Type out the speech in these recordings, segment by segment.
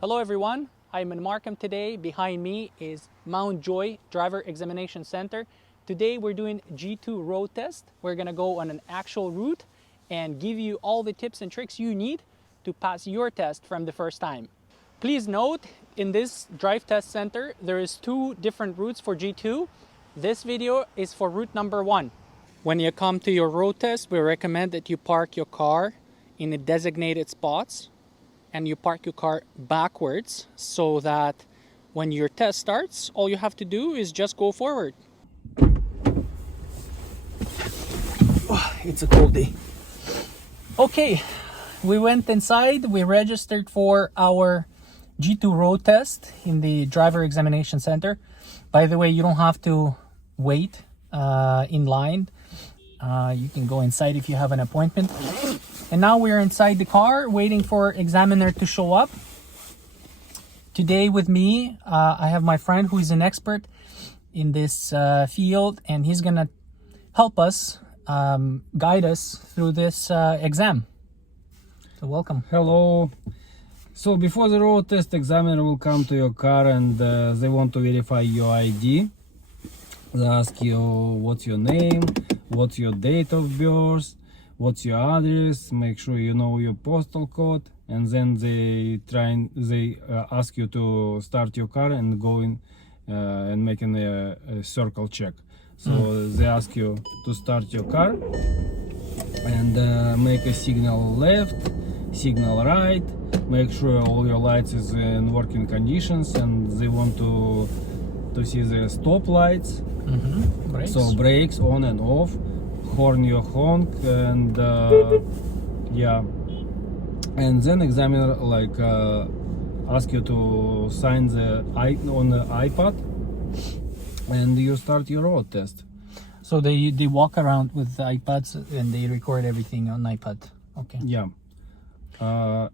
Hello everyone, I'm in Markham today. Behind me is Mount Joy Driver Examination Center. Today we're doing G2 road test. We're gonna go on an actual route and give you all the tips and tricks you need to pass your test from the first time. Please note, in this drive test center, there is two different routes for G2. This video is for route number 1. When you come to your road test, we recommend that you park your car in the designated spots and you park your car backwards so that when your test starts, all you have to do is just go forward. Oh, it's a cold day. Okay, we went inside, we registered for our G2 road test in the driver examination center. By the way, you don't have to wait in line. You can go inside if you have an appointment. And now we're inside the car waiting for examiner to show up. Today with me, I have my friend who is an expert in this field, and he's gonna help us, guide us through this exam. So welcome. Hello. So before the road test, examiner will come to your car and they want to verify your ID. They ask you what's your name, what's your date of birth, what's your address, make sure you know your postal code, and then they ask you to start your car and go in and making a circle check. So they ask you to start your car and make a signal left, signal right, make sure all your lights is in working conditions, and they want to see the stop lights. Brakes. So brakes on and off, horn your honk, and yeah, and then examiner ask you to sign on the iPad, and you start your road test. So they walk around with iPads and they record everything on iPad. Okay. Yeah.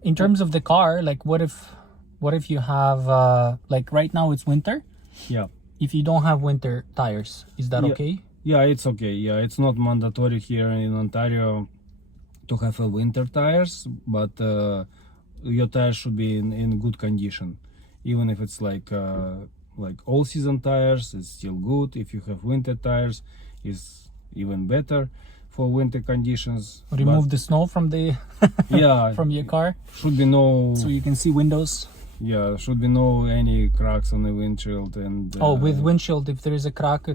In terms of the car, like what if you have like right now it's winter? Yeah. If you don't have winter tires, is that okay? Yeah, it's okay. Yeah, it's not mandatory here in Ontario to have winter tires, but your tires should be in good condition. Even if it's like all season tires, it's still good. If you have winter tires, it's even better for winter conditions. Remove the snow from the yeah, from your car. Should be no. So you can see windows. Yeah, should be no any cracks on the windshield and. With windshield, if there is a crack,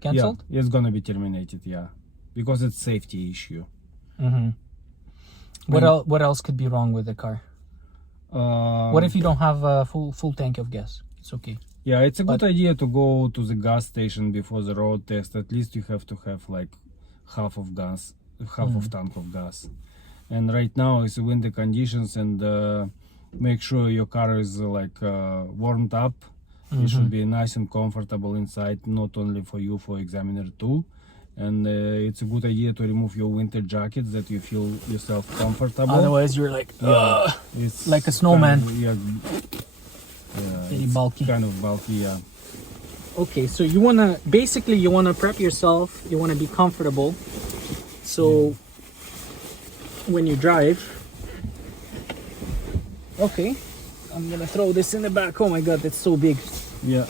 cancelled. Yeah, it's gonna be terminated. Yeah, because it's safety issue. What else could be wrong with the car? What if you don't have a full tank of gas? It's okay. Yeah, it's a good idea to go to the gas station before the road test. At least you have to have like half of tank of gas. And right now it's winter conditions, and make sure your car is warmed up. It should be nice and comfortable inside, not only for you, for examiner too. And it's a good idea to remove your winter jacket that you feel yourself comfortable. Otherwise you're like, it's like a snowman. Very bulky. Kind of bulky, yeah. Okay, so you wanna prep yourself. You wanna be comfortable. So when you drive, okay, I'm gonna throw this in the back. Oh my god, it's so big. Yeah.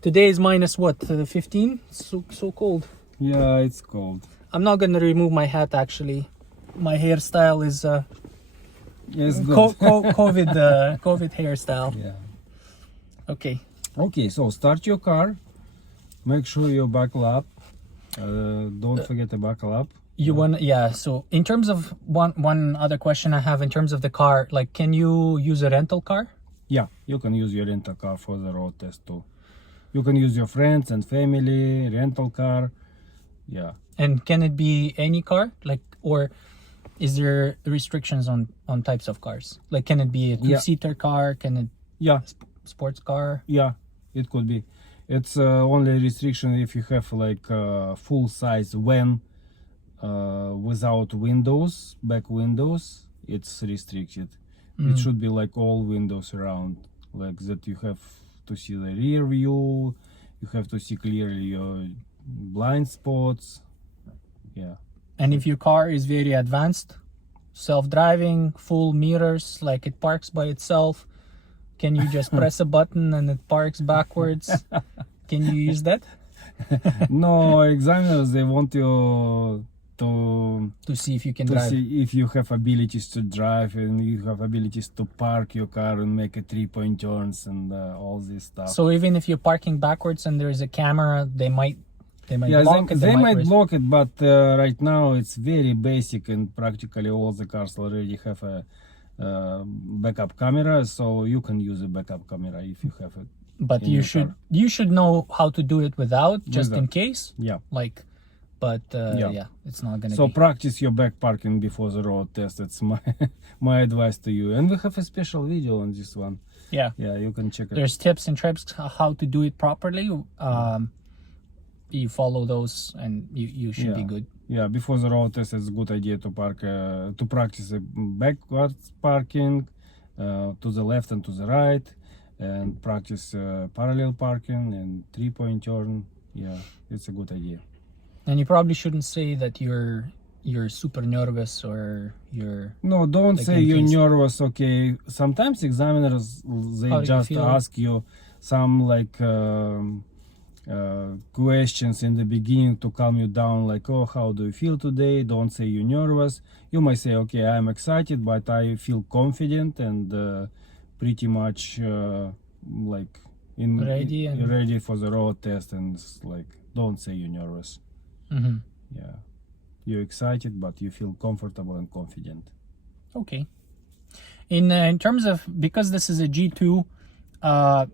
Today is minus what? 15? So cold. Yeah, it's cold. I'm not gonna remove my hat actually. My hairstyle is Yes, good. COVID hairstyle. Yeah. Okay. Okay, so start your car. Make sure you buckle up. Don't forget to buckle up. So in terms of one other question I have in terms of the car, like, can you use a rental car? Yeah, you can use your rental car for the road test too. You can use your friends and family rental car. Yeah. And can it be any car, like, or is there restrictions on types of cars? Like, can it be a two-seater car? Can it? Yeah. Sports car? Yeah, it could be. It's only restriction if you have like full-size van without windows, back windows. It's restricted. It should be like all windows around, like that. You have to see the rear view. You have to see clearly your blind spots. Yeah. And if your car is very advanced, self-driving, full meters, like it parks by itself? Can you just press a button and it parks backwards? Can you use that? No, examiners, they want you to see if you can to drive. see if you have abilities to drive and you have abilities to park your car and make a 3-point turns and all this stuff. So even if you're parking backwards and there's a camera, they might yeah, block it. They might block it, but right now it's very basic and practically all the cars already have a backup camera, so you can use a backup camera if you have it. But you should know how to do it without, just in case. Yeah. Like, but yeah, it's not gonna. So practice your back parking before the road test. That's my advice to you. And we have a special video on this one. Yeah. Yeah, you can check it. There's tips and tricks how to do it properly. You follow those, and you should be good. Yeah, before the road test, it's a good idea to park to practice a backwards parking, to the left and to the right, and practice parallel parking and 3-point turn. Yeah, it's a good idea. And you probably shouldn't say that you're super nervous or you're. No, don't say you're nervous. Okay, sometimes examiners they just ask you some like questions in the beginning to calm you down, like, oh, how do you feel today? Don't say you're nervous. You might say, okay, I'm excited, but I feel confident and pretty much like ready for the road test. And it's like, don't say you're nervous. Mm-hmm. Yeah, you're excited, but you feel comfortable and confident. Okay. In terms of, because this is a G2,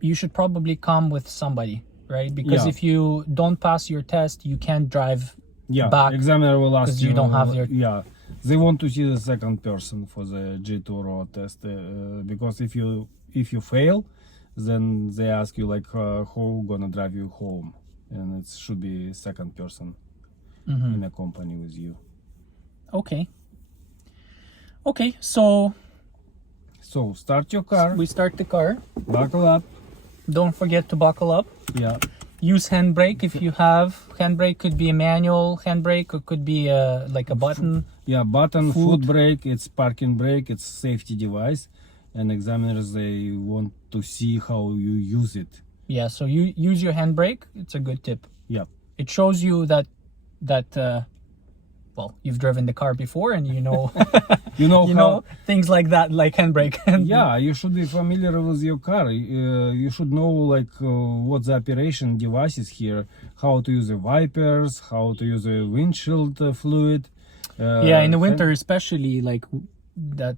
you should probably come with somebody, right? Because if you don't pass your test, you can't drive back. Examiner will ask you. You don't have your. Yeah, they want to see the second person for the G2 road test because if you fail, then they ask you like who gonna drive you home, and it should be second person in a company with you. Okay. So start your car. We start the car. Buckle up. Don't forget to buckle up. Yeah. Use handbrake if you have. Handbrake could be a manual handbrake or could be like a button. Yeah, button, foot brake, it's parking brake, it's safety device. And examiners, they want to see how you use it. Yeah, so you use your handbrake. It's a good tip. Yeah. It shows you that well, you've driven the car before and you know you know things like that, like handbrake. Yeah, you should be familiar with your car. You should know like what the operation device is here, how to use the wipers, how to use the windshield fluid. Yeah, in the winter especially, like that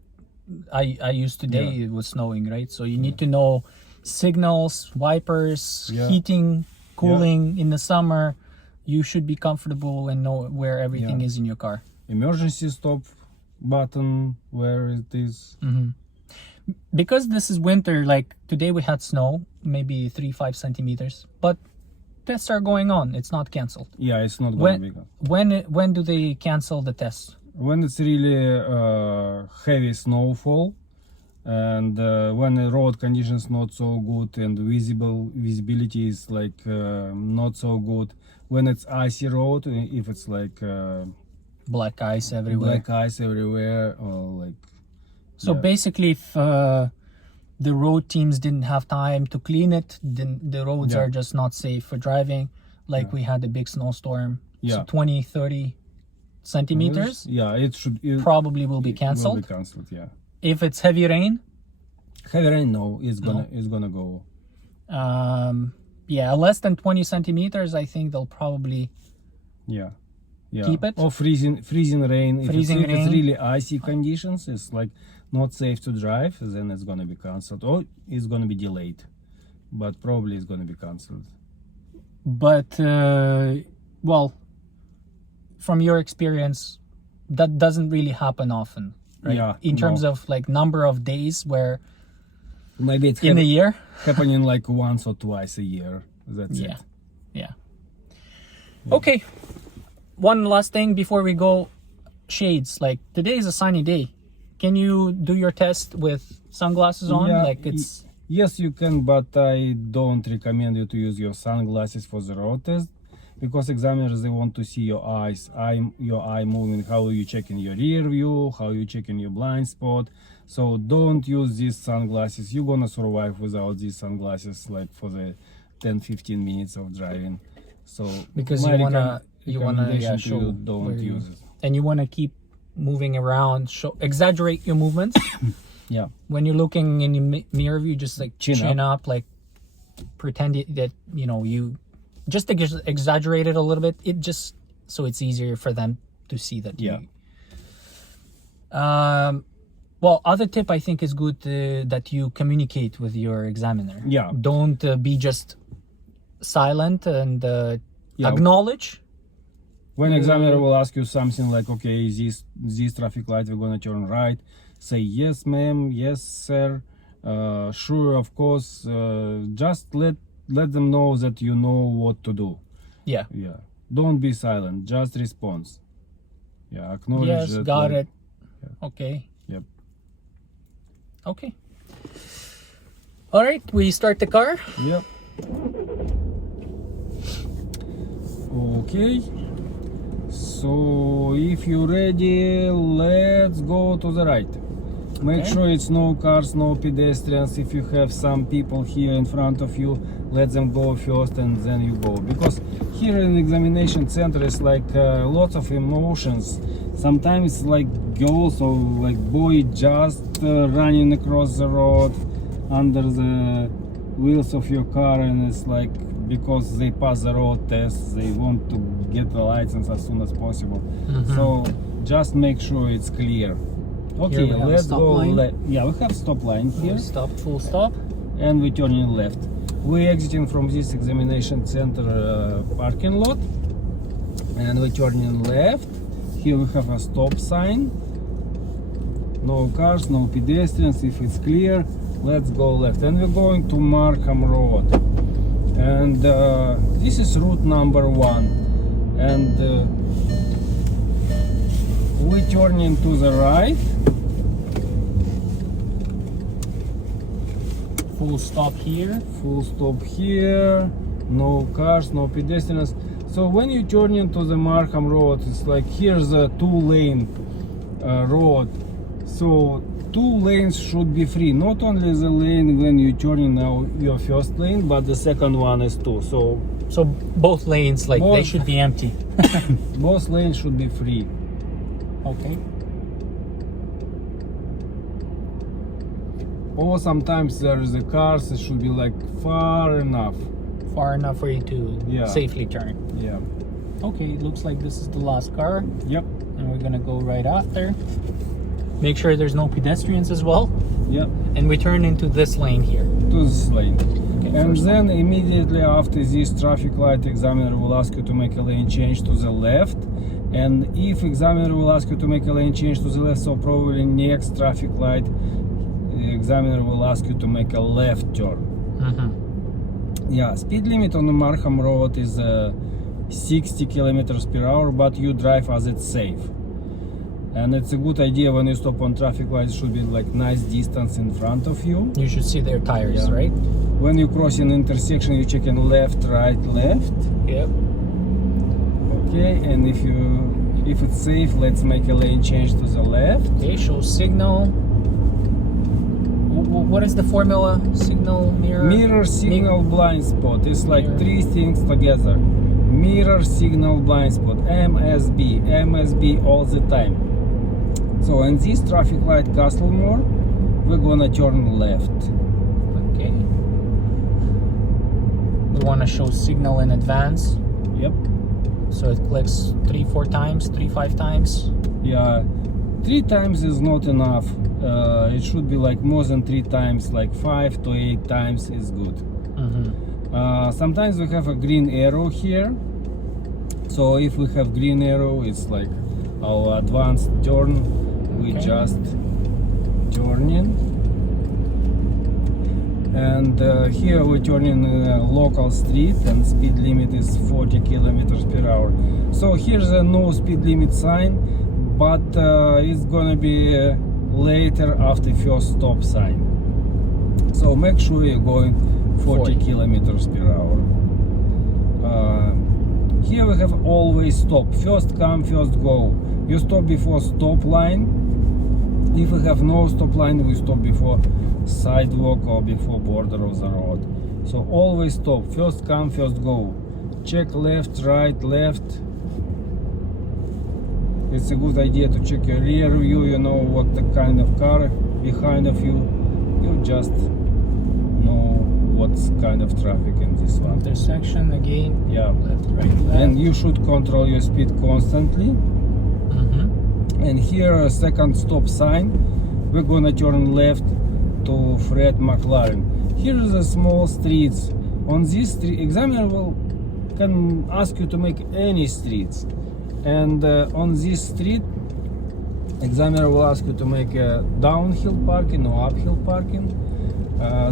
I used today, it was snowing, right? So you need to know signals, wipers, heating, cooling. In the summer you should be comfortable and know where everything is in your car. Emergency stop button, where it is. Because this is winter, like today we had snow, maybe 3-5 centimeters, but tests are going on. It's not canceled. Yeah, it's not going to be. When do they cancel the tests? When it's really heavy snowfall, and when the road conditions not so good and visibility is like not so good. When it's icy road, if it's like black ice everywhere, or like. So basically, if the road teams didn't have time to clean it, then the roads are just not safe for driving. Like we had a big snowstorm, so 20-30 centimeters. It probably will be canceled. Will be canceled, yeah. If it's heavy rain, no, it's gonna go. Yeah, less than 20 centimeters, I think they'll probably keep it. Or freezing rain. If it's really icy conditions, it's like not safe to drive, then it's gonna be cancelled, or it's gonna be delayed. But probably it's gonna be cancelled. But well, from your experience, that doesn't really happen often, right? Yeah. In terms of like number of days where maybe it's in a year, happening like once or twice a year. That's it. Yeah. Okay. One last thing before we go, shades. Like today is a sunny day. Can you do your test with sunglasses on? Yes, you can, but I don't recommend you to use your sunglasses for the road test because examiners, they want to see your your eye moving, how you checking your rear view, how you checking your blind spot. So don't use these sunglasses. You're gonna survive without these sunglasses like for the 10-15 minutes of driving. So Because my you wanna recommendation to show you, don't where use it. and you wanna keep moving around, exaggerate your movements. Yeah. When you're looking in your mirror view, just like chin up, like pretend that you just exaggerate it a little bit. It just so it's easier for them to see that. Yeah. Well, other tip I think is good that you communicate with your examiner. Yeah. Don't be just silent and Yeah. acknowledge. When examiner will ask you something like, okay, this traffic light, we're gonna turn right. Say yes, ma'am, yes, sir. Sure, of course. Just let them know that you know what to do. Yeah. Yeah. Don't be silent. Just respond. Yeah. Acknowledge. Yes, that, got like, it. Yeah. Okay. Yep. Okay. All right, we start the car. Yep. Okay. So if you're ready, let's go to the right. Make Okay. sure it's no cars, no pedestrians. If you have some people here in front of you, let them go first and then you go. Because here in the examination center is like lots of emotions. Sometimes like girls or like boy just running across the road under the wheels of your car, and it's like because they pass the road test, they want to get the license as soon as possible. So just make sure it's clear. Okay, Here we have a let's stop go. line. Yeah, we have stop line here, Stop, full stop. and we turning left. We're exiting from this examination center parking lot, and we're turning left. Here we have a stop sign. No cars, no pedestrians. If it's clear, let's go left. And we're going to Markham Road. And this is route number 1. And we turning to the right. Full stop here. Full stop here. No cars, no pedestrians. So when you turn into the Markham Road, it's like here's a 2-lane road. So 2 lanes should be free. Not only the lane when you turn in now your first lane, but the second one is too. So both lanes, like they Both. should be empty. both lanes should be free. Okay. Or sometimes there is a cars, it should be like far enough. Far enough for you to Yeah. safely turn. Yeah. Okay, it looks like this is the last car, Yep. and we're gonna go right after. Make sure there's no pedestrians as well, Yep. and we turn into this lane here. To this lane. Okay, And first then immediately after this traffic light, examiner will ask you to make a lane change to the left. And if examiner will ask you to make a lane change to the left, so probably next traffic light, the examiner will ask you to make a left turn. Yeah, speed limit on the Markham Road is 60 kilometers per hour, but you drive as it's safe. And it's a good idea when you stop on traffic lights, should be like nice distance in front of you. You should see their tires, Yeah. right? When you cross an intersection, you check in left, right, left. Yep. Okay, and if it's safe, let's make a lane change to the left. Okay, show signal. What is the formula? Signal, mirror? Mirror, signal, blind spot. It's like Mirror. 3 things together. Mirror, signal, blind spot. MSB all the time. So in this traffic light Castlemore, we're gonna turn left. Okay. We want to show signal in advance, Yep. so it clicks 3-4 times, 3-5 times. Yeah, 3 times is not enough. It should be like more than 3 times, like 5 to 8 times is good. Sometimes we have a green arrow here. So if we have green arrow, it's like our advanced turn. We Okay. just turning. And here we're turning local street, and speed limit is 40 kilometers per hour. So here's a no speed limit sign, but it's gonna be later after first stop sign. So make sure you're going 40 kilometers per hour. Here we have always stop. First come, first go. You stop before stop line. If we have no stop line, we stop before sidewalk or before border of the road. So always stop. First come, first go. Check left, right, left. It's a good idea to check your rear view. You know what the kind of car behind of you. You just know what's kind of traffic in this one. Intersection again. Yeah. Left, right, left. And you should control your speed constantly. And here a second stop sign. We're gonna turn left to Fred McLaren. Here is a small streets. On this street, examiner can ask you to make any streets. And on this street, examiner will ask you to make a downhill parking or uphill parking.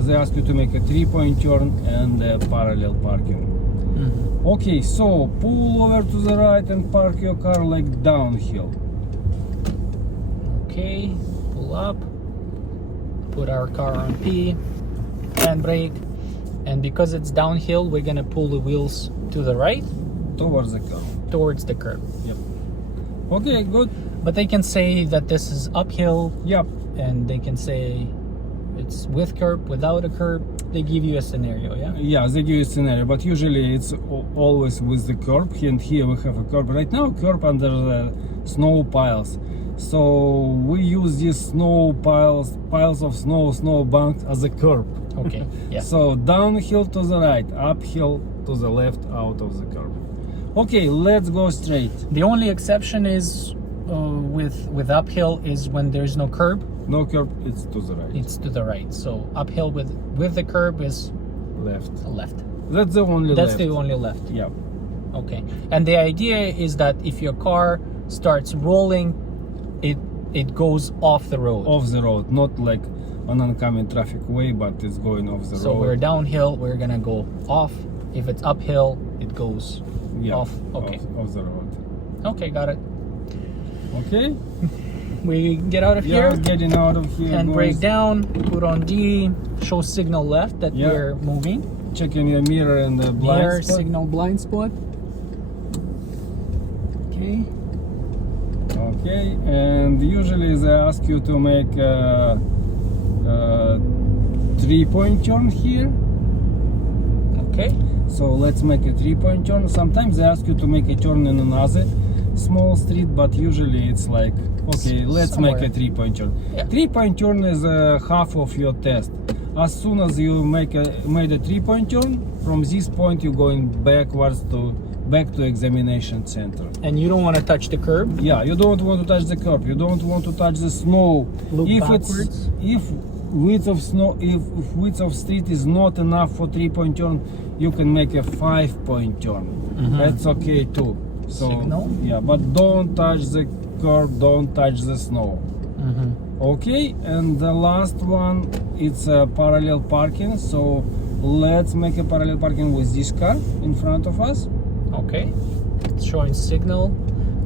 They ask you to make a 3-point turn and a parallel parking. Okay, so pull over to the right and park your car like downhill. Okay, pull up, put our car on P, handbrake, and because it's downhill, we're gonna pull the wheels to the right, Towards the curb. towards the curb. Yep. Okay, good. But they can say that this is uphill, Yep. and they can say it's with curb, without a curb. They give you a scenario, yeah? Yeah, they give you a scenario, but usually it's always with the curb. And here we have a curb. Right now, curb under the snow piles. So we use these snow piles of snow banks as a curb. Okay, yeah. So downhill to the right, uphill to the left out of the curb. Okay, let's go straight. The only exception is with uphill is when there's no curb, No curb, it's to the right. it's to the right. So uphill with the curb is Left. left. That's the only That's left. the only left. Yeah. Okay. And the idea is that if your car starts rolling, it goes off the road. Off the road, not like an oncoming traffic way, but it's going off the So road. we're downhill, we're gonna go off. If it's uphill, it goes Yeah, off. Okay. off the road. Okay, got it. Okay. We get out of Yeah, here. getting out of here. Handbrake guys. down, put on D, show signal left that Yeah. we're moving. Checking your mirror and the blind Mirror spot. signal blind spot. Okay. Okay, and usually they ask you to make a 3-point turn here. Okay. So let's make a 3-point turn. Sometimes they ask you to make a turn in another small street, but usually it's like, okay, let's make a Somewhere. Yeah. 3-point turn. 3-point turn is half of your test. As soon as you made a 3-point turn, from this point you're going back to examination center. And you don't want to touch the curb. Yeah, you don't want to touch the curb. You don't want to touch the snow. Look if backwards. if width of snow, if width of street is not enough for 3-point turn, you can make a 5-point turn. That's okay too. So Signal. yeah, but don't touch the curb. Don't touch the snow. Okay, and the last one, it's a parallel parking. So let's make a parallel parking with this car in front of us. Okay. It's showing signal,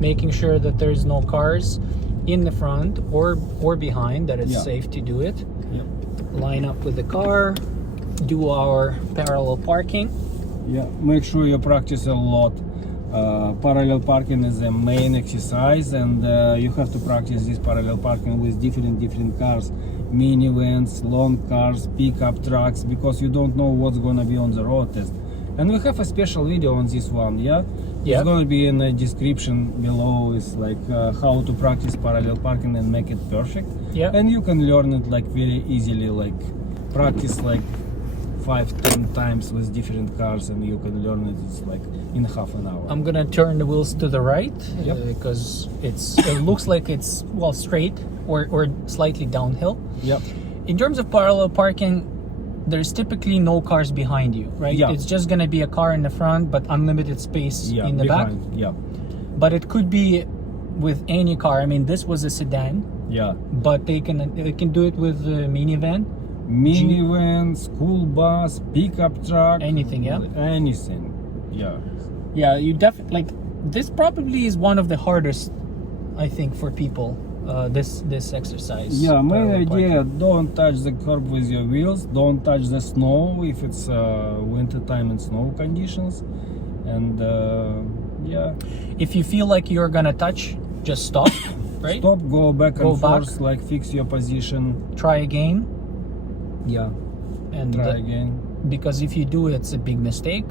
making sure that there's no cars in the front or behind, that it's Yeah. safe to do it. Yep. Line up with the car, do our parallel parking. Yeah, make sure you practice a lot. Parallel parking is the main exercise, and you have to practice this parallel parking with different cars, minivans, long cars, pickup trucks, because you don't know what's gonna be on the road test. And we have a special video on this one, yeah? Yeah. It's gonna be in the description below. It's like how to practice parallel parking and make it perfect. Yeah. And you can learn it like very easily, like practice like 5-10 times with different cars, and you can learn it. It's like in half an hour. I'm gonna turn the wheels to the right Yep. because it looks like it's straight or slightly downhill. Yep. In terms of parallel parking, there's typically no cars behind you, right? Yeah. It's just gonna be a car in the front, but unlimited space Yeah. in the back. behind. Yeah. But it could be with any car. I mean, this was a sedan, Yeah. but they can do it with a minivan, Minivan, school bus, pickup truck. anything. Yeah. Anything. Yeah. Yeah. You definitely like this. Probably is one of the hardest, I think, for people. This exercise. Yeah, main parallel idea, parking. don't touch the curb with your wheels, don't touch the snow if it's winter time and snow conditions, and Yeah. If you feel like you're gonna touch, just stop, right? Stop, go back Go and back. forth, like fix your position. Try again. Yeah. And Try again. because if you do, it's a big mistake.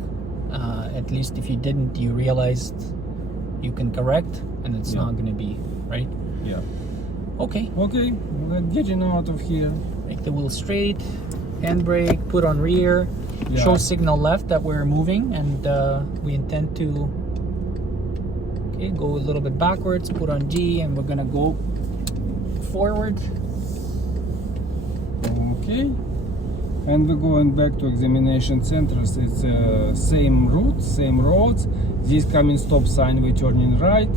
At least if you didn't, you realized you can correct, and it's Yeah. not gonna be right. Yeah. Okay, Okay, we're getting out of here. make the wheel straight, handbrake, put on rear, Yeah. show signal left that we're moving, and we intend to go a little bit backwards, put on G, and we're gonna go forward. Okay. And we're going back to examination centers. It's same route, same roads. This coming stop sign, we're turning right.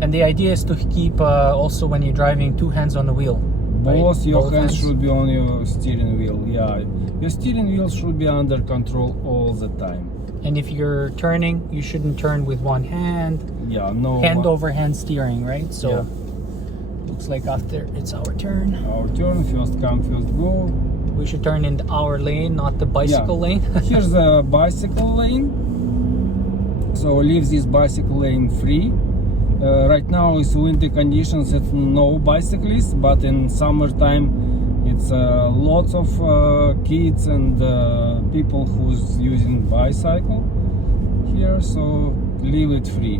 And the idea is to keep also when you're driving 2 hands on the wheel. right? Both your Both hands should be on your steering wheel. Yeah, your steering wheel should be under control all the time. And if you're turning, you shouldn't turn with one hand. Yeah, no. Hand over hand steering, right? So Yeah. looks like after it's our turn, Our turn, first come, first go. we should turn in our lane, not the bicycle lane. Here's the bicycle lane. So leave this bicycle lane free. Right now it's winter conditions, it's no bicyclists, but in summertime it's lots of kids and people who's using bicycle here, so leave it free.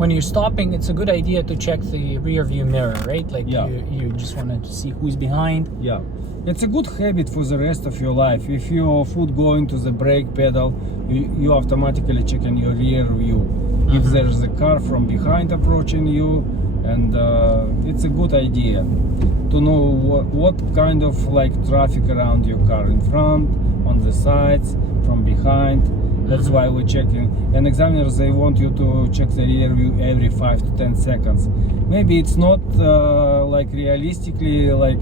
When you're stopping, it's a good idea to check the rear view mirror, right? Like Yeah. you just want to see who's behind. Yeah, it's a good habit for the rest of your life. If your foot going to the brake pedal, you automatically check in your rear view. If there's a car from behind approaching you, and it's a good idea to know what kind of like traffic around your car, in front, on the sides, from behind. That's why we're checking. And examiners, they want you to check the rear view every 5 to 10 seconds. Maybe it's not like realistically like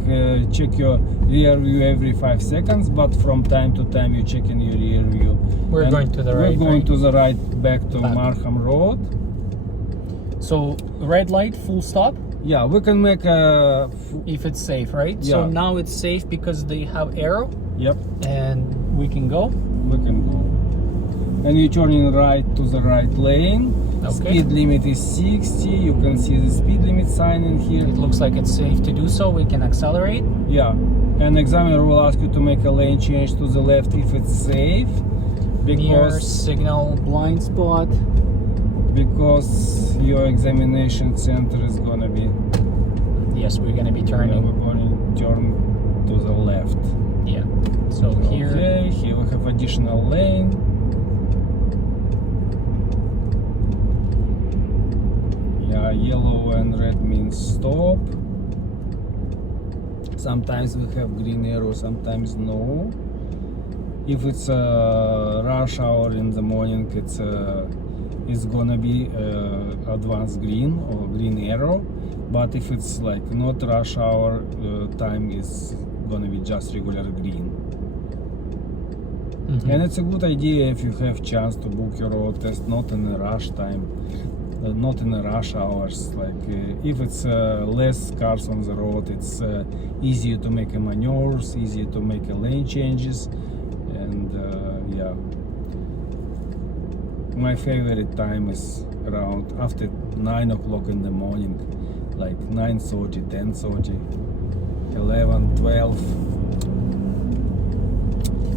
check your rear view every 5 seconds, but from time to time you check in your rear view. We're And going to the right. We're going right? to the right, back to Back. Markham Road. So red light, full stop. Yeah, we can make a. If it's safe, right? So Yeah. now it's safe because they have arrow, Yep, and we can go. we can go. And you're turning right to the right lane. Okay. Speed limit is 60. You can see the speed limit sign in here. It looks like it's safe to do so. We can accelerate. Yeah, and examiner will ask you to make a lane change to the left if it's safe, Near because signal blind spot. your examination center is gonna be. Yes, we're gonna be Yeah, turning. we're going to turn to the left. Yeah. So here. Okay, here we have additional lane. Yeah, yellow and red means stop. Sometimes we have green arrow, sometimes no. If it's a rush hour in the morning, it's gonna be advanced green or green arrow. But if it's like not rush hour, time is gonna be just regular green. Mhm. And it's a good idea if you have chance to book your road test not in a rush time, not in the rush hours. Like if it's less cars on the road, it's easier to make a maneuvers, easier to make a lane changes, and yeah. My favorite time is around after 9 o'clock in the morning, like 9:30, 10:30, 11, 12.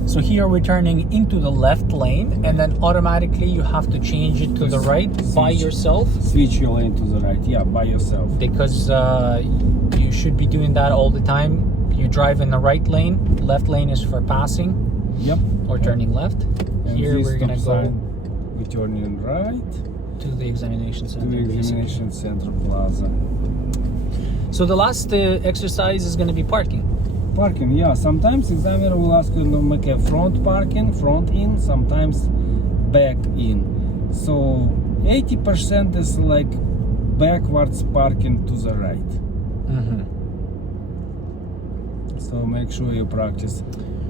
So here we're turning into the left lane, and then automatically you have to change it to the right by Switch. yourself, Switch your lane to the right, yeah, by yourself. because you should be doing that all the time. You drive in the right lane. Left lane is for passing Yep. or turning left. And Here this we're gonna stop go sign, we're turning right to the examination to center. the basically. examination center plaza. So the last exercise is going to be parking. Parking, yeah. Sometimes examiner will ask you to make a front parking, front in, sometimes back in. So 80% is like backwards parking to the right. Mm-hmm. So make sure you practice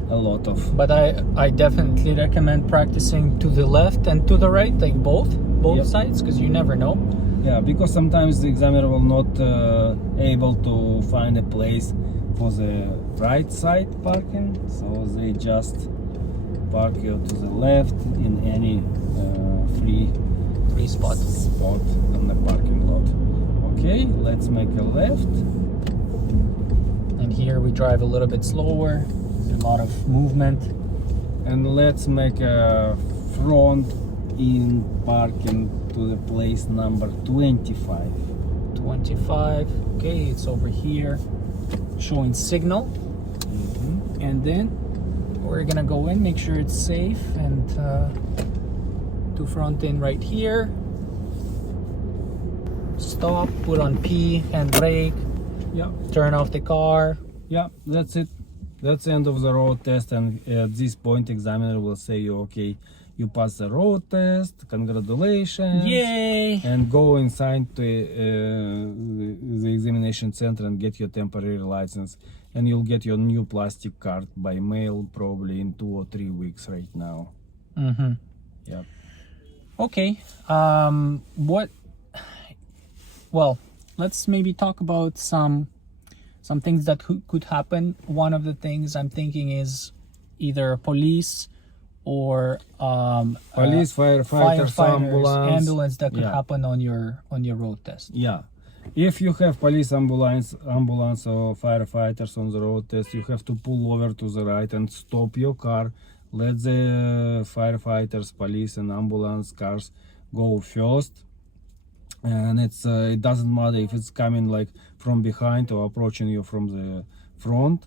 a lot of. But I definitely recommend practicing to the left and to the right, like both Yep. sides, because you never know. Yeah, because sometimes the examiner will not able to find a place for the right side parking, so they just park you to the left in any free spot on the parking lot. Okay, let's make a left. And here we drive a little bit slower. There's a lot of movement. And let's make a front in parking to the place number 25. 25. Okay, it's over here showing signal. And then we're gonna go in, make sure it's safe, and to front in right here. Stop, put on P and brake. Yeah, Turn off the car. yeah, that's it. That's the end of the road test, and at this point examiner will say you okay, you passed the road test, congratulations. Yay! And go inside to the examination center and get your temporary license, and you'll get your new plastic card by mail probably in 2 or 3 weeks right now. Yeah. Okay. Well, let's maybe talk about some things that could happen. One of the things I'm thinking is either police or Police, firefighters, ambulance that could Yeah. happen on your road test. Yeah. If you have police, ambulance or firefighters on the road test, you have to pull over to the right and stop your car. Let the firefighters, police and ambulance cars go first. And it doesn't matter if it's coming like from behind or approaching you from the front.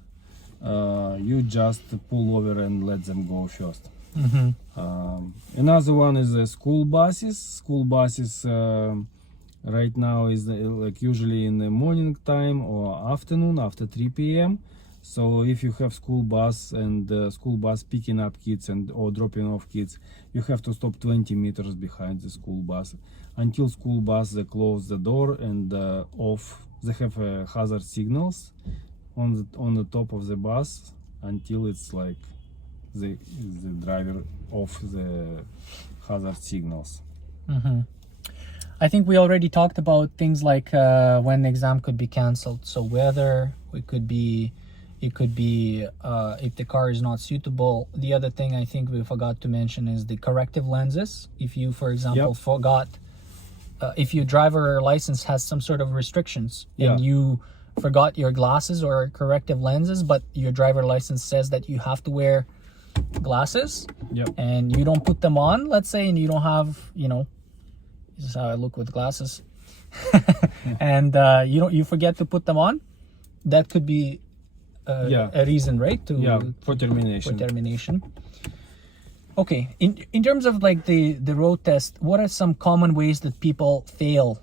You just pull over and let them go first. Another one is the school buses. School buses right now is like usually in the morning time or afternoon after 3 p.m. So if you have school bus and school bus picking up kids or dropping off kids, you have to stop 20 meters behind the school bus. Until school bus, they close the door and off. They have hazard signals on the top of the bus until it's like the driver off the hazard signals. I think we already talked about things like when the exam could be canceled. So whether it could be if the car is not suitable. The other thing I think we forgot to mention is the corrective lenses. If you, for example, forgot, if your driver license has some sort of restrictions and you forgot your glasses or corrective lenses, but your driver license says that you have to wear glasses and you don't put them on, let's say, and you don't have, this is how I look with glasses, and you forget to put them on, that could be a reason, right? For termination. Okay, in terms of like the road test, what are some common ways that people fail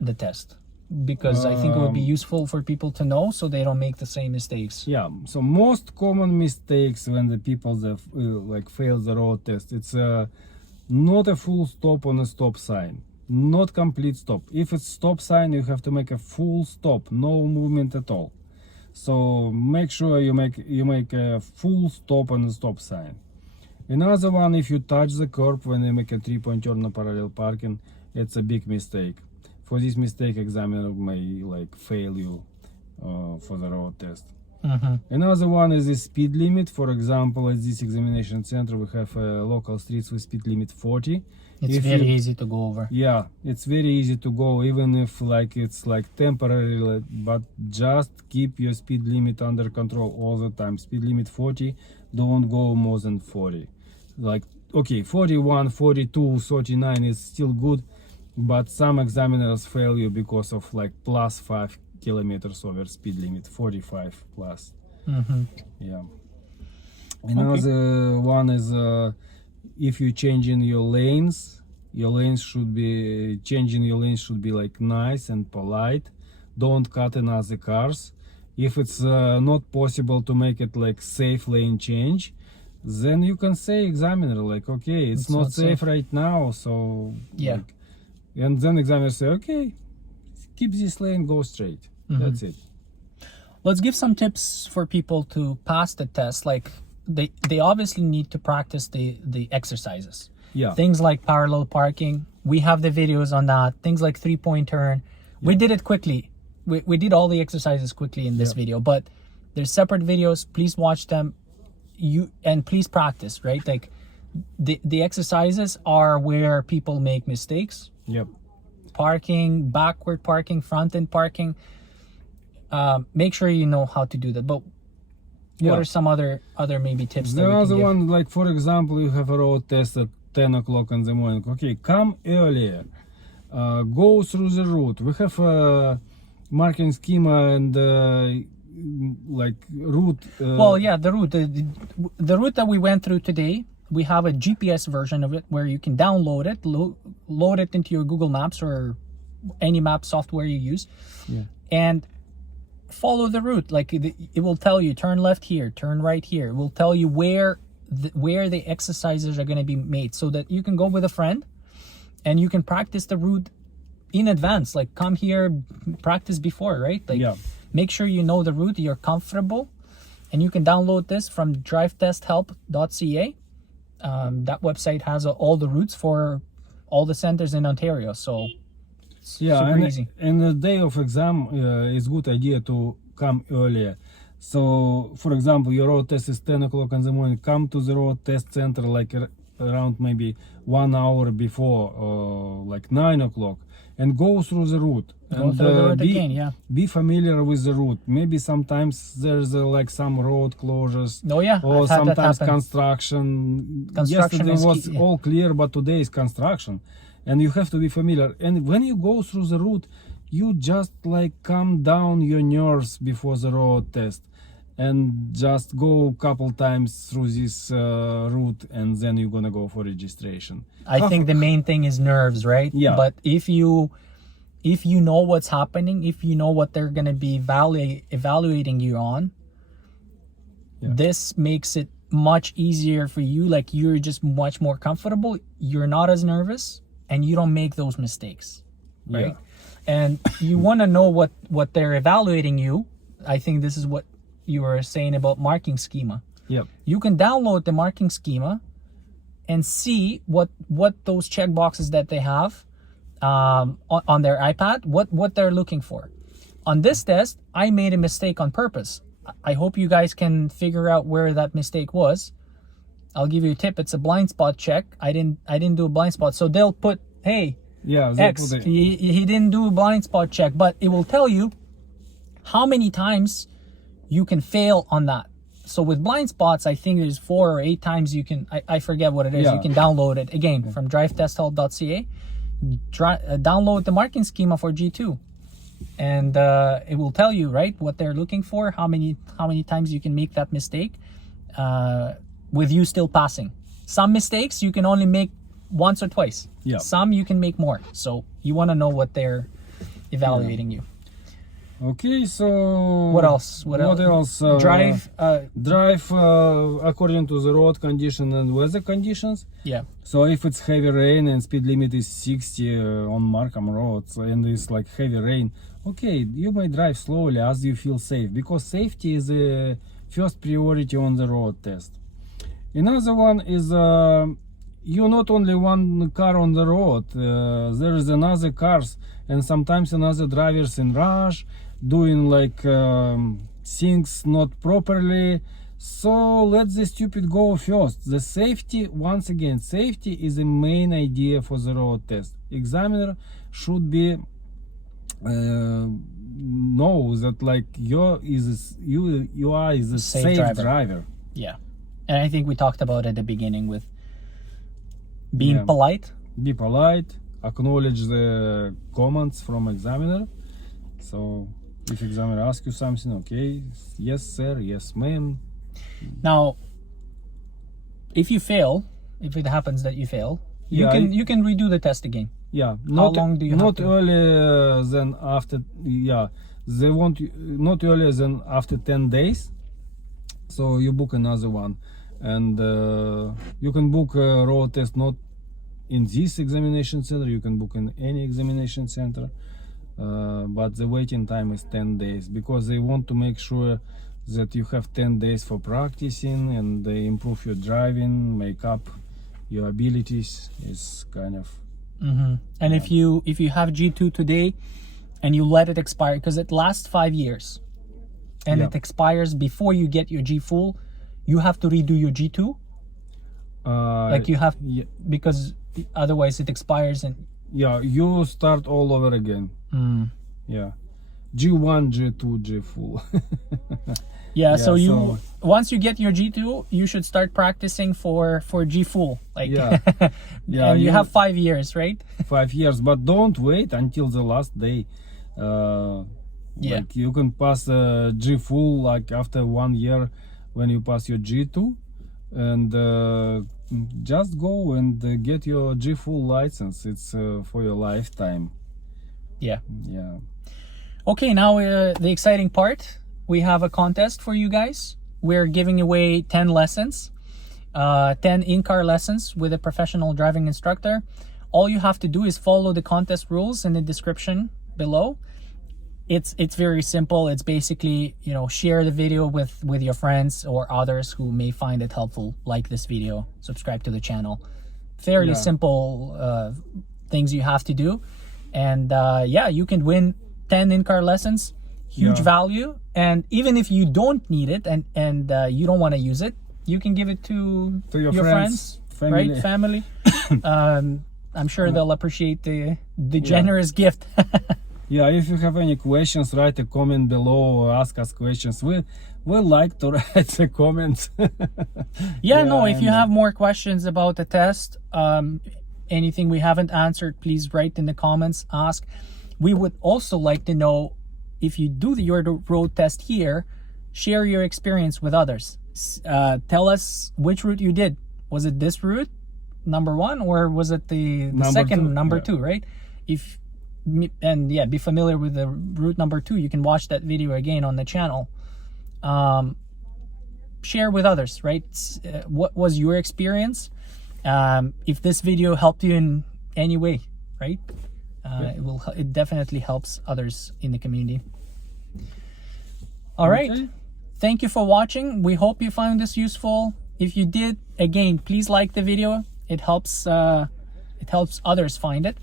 the test? Because I think it would be useful for people to know so they don't make the same mistakes. Yeah, so most common mistakes when the people fail the road test, it's not a full stop on a stop sign, not complete stop. If it's stop sign, you have to make a full stop, no movement at all. So make sure you make a full stop on the stop sign. Another one, if you touch the curb when you make a 3-point turn on parallel parking, it's a big mistake. For this mistake, examiner may fail you for the road test. Another one is the speed limit. For example, at this examination center, we have local streets with speed limit 40. It's very easy to go over. Yeah, it's very easy to go, even if it's temporary, but just keep your speed limit under control all the time. Speed limit 40, don't go more than 40. 41, 42, 39 is still good, but some examiners fail you because of plus 5 kilometers over speed limit, 45 plus. Yeah. Another one is if you changing your lanes, changing your lanes should be nice and polite. Don't cut another cars. If it's not possible to make it safe lane change, then you can say examiner okay, it's not safe right now, so and then examiner say okay, keep this lane, go straight. That's it. Let's give some tips for people to pass the test. They obviously need to practice the exercises. Things like parallel parking, we have the videos on that. Things like 3-point turn, we did it quickly. We did all the exercises quickly in this video, but there's separate videos. Please watch them. And please practice, right? the exercises are where people make mistakes. Yep. Parking, backward parking, front end parking. Make sure you know how to do that. But what are some other maybe tips that The we can other give? one, like for example, you have a road test at 10 o'clock in the morning. Okay, come earlier. Go through the route. We have a marking schema and like route. Well, yeah, the route. The route that we went through today, we have a GPS version of it where you can download it, load it into your Google Maps or any map software you use, and follow the route. Like it will tell you turn left here, turn right here. It will tell you where the exercises are going to be made, so that you can go with a friend and you can practice the route in advance. Like come here, practice before, right? Like make sure you know the route, you're comfortable, and you can download this from drivetesthelp.ca. That website has all the routes for all the centers in Ontario, so super easy. And the day of exam, it's good idea to come earlier. So, for example, your road test is 10 o'clock in the morning. Come to the road test center like around maybe 1 hour before, like 9 o'clock, and go through the route. Go through the route again, Be familiar with the route. Maybe sometimes there's like some road closures. Oh yeah, or I've had that sometimes happen. construction. Construction Yesterday is was key, all clear, but today is construction, and you have to be familiar. And when you go through the route, you just like calm down your nerves before the road test, and just go a couple times through this route, and then you're gonna go for registration. I think the main thing is nerves, right? Yeah. But if you know what's happening, if you know what they're going to be evaluating you on, this makes it much easier for you. Like you're just much more comfortable. You're not as nervous, and you don't make those mistakes, right? And you want to know what they're evaluating you. I think this is what you were saying about marking schema. Yep. You can download the marking schema and see what those check boxes that they have on their iPad, what they're looking for. On this test, I made a mistake on purpose. I hope you guys can figure out where that mistake was. I'll give you a tip. It's a blind spot check. I didn't do a blind spot. So they'll put, hey, X, he didn't do a blind spot check, but it will tell you how many times you can fail on that. So with blind spots, I think there's 4 or 8 times you can, I forget what it is. You can download it again from drivetesthelp.ca. Download the marking schema for G2, and it will tell you, right, what they're looking for, how many times you can make that mistake with you still passing. Some mistakes you can only make once or twice. Some you can make more. So you want to know what they're evaluating you. Okay, so what else? What else? Drive according to the road condition and weather conditions. Yeah. So if it's heavy rain and speed limit is 60 on Markham roads and it's like heavy rain, okay, you may drive slowly as you feel safe, because safety is the first priority on the road test. Another one is you're not only one car on the road. There is another cars and sometimes another drivers in rush, doing like things not properly. So let the stupid go first. The safety, once again, safety is the main idea for the road test. Examiner should be know that like you are a safe driver. Yeah, and I think we talked about at the beginning with being polite. Be polite. Acknowledge the comments from examiner. So if examiner asks you something, okay, yes sir, yes ma'am. Now, if you fail, if it happens that you fail, you can redo the test again. Yeah. How long do you have to? Not earlier than after. Yeah, they want you not earlier than after 10 days. So you book another one, and you can book a road test not in this examination center. You can book in any examination center, but the waiting time is 10 days because they want to make sure that you have 10 days for practicing and they improve your driving, make up your abilities. Is kind of and if you have G2 today and you let it expire, because it lasts 5 years and it expires before you get your G full, you have to redo your G2. Like you have, yeah, because otherwise it expires and yeah, you start all over again. Yeah, G1, G2, G full. yeah, so you so- once you get your G2, you should start practicing for G full, like Yeah. Yeah, and you you- have 5 years, right? 5 years, but don't wait until the last day. Yeah. Like you can pass G full like after 1 year when you pass your G2, and just go and get your G full license. It's for your lifetime. Yeah. Yeah. Okay, now the exciting part. We have a contest for you guys. We're giving away 10 lessons, 10 in-car lessons with a professional driving instructor. All you have to do is follow the contest rules in the description below. It's very simple. It's basically, you know, share the video with your friends or others who may find it helpful. Like this video, subscribe to the channel. Fairly Yeah. simple things you have to do. And yeah, you can win 10 in-car lessons. Huge Yeah. value. And even if you don't need it and you don't want to use it, you can give it to your friends, family. right? Family. I'm sure they'll appreciate the generous gift. Yeah, if you have any questions, write a comment below or ask us questions. We like to write the comments. Yeah, no, if you and- have more questions about the test, anything we haven't answered, please write in the comments, ask. We would also like to know, if you do your road test here, share your experience with others. Tell us which route you did. Was it this route, number 1, or was it the Number second, 2, number yeah. 2, right? And yeah, be familiar with the route number 2. You can watch that video again on the channel. Share with others, right? What was your experience? If this video helped you in any way, right? It definitely helps others in the community. All right. Okay. Thank you for watching. We hope you found this useful. If you did, again, please like the video. It helps others find it.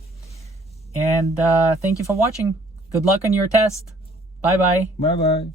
And thank you for watching. Good luck on your test. Bye bye. Bye bye.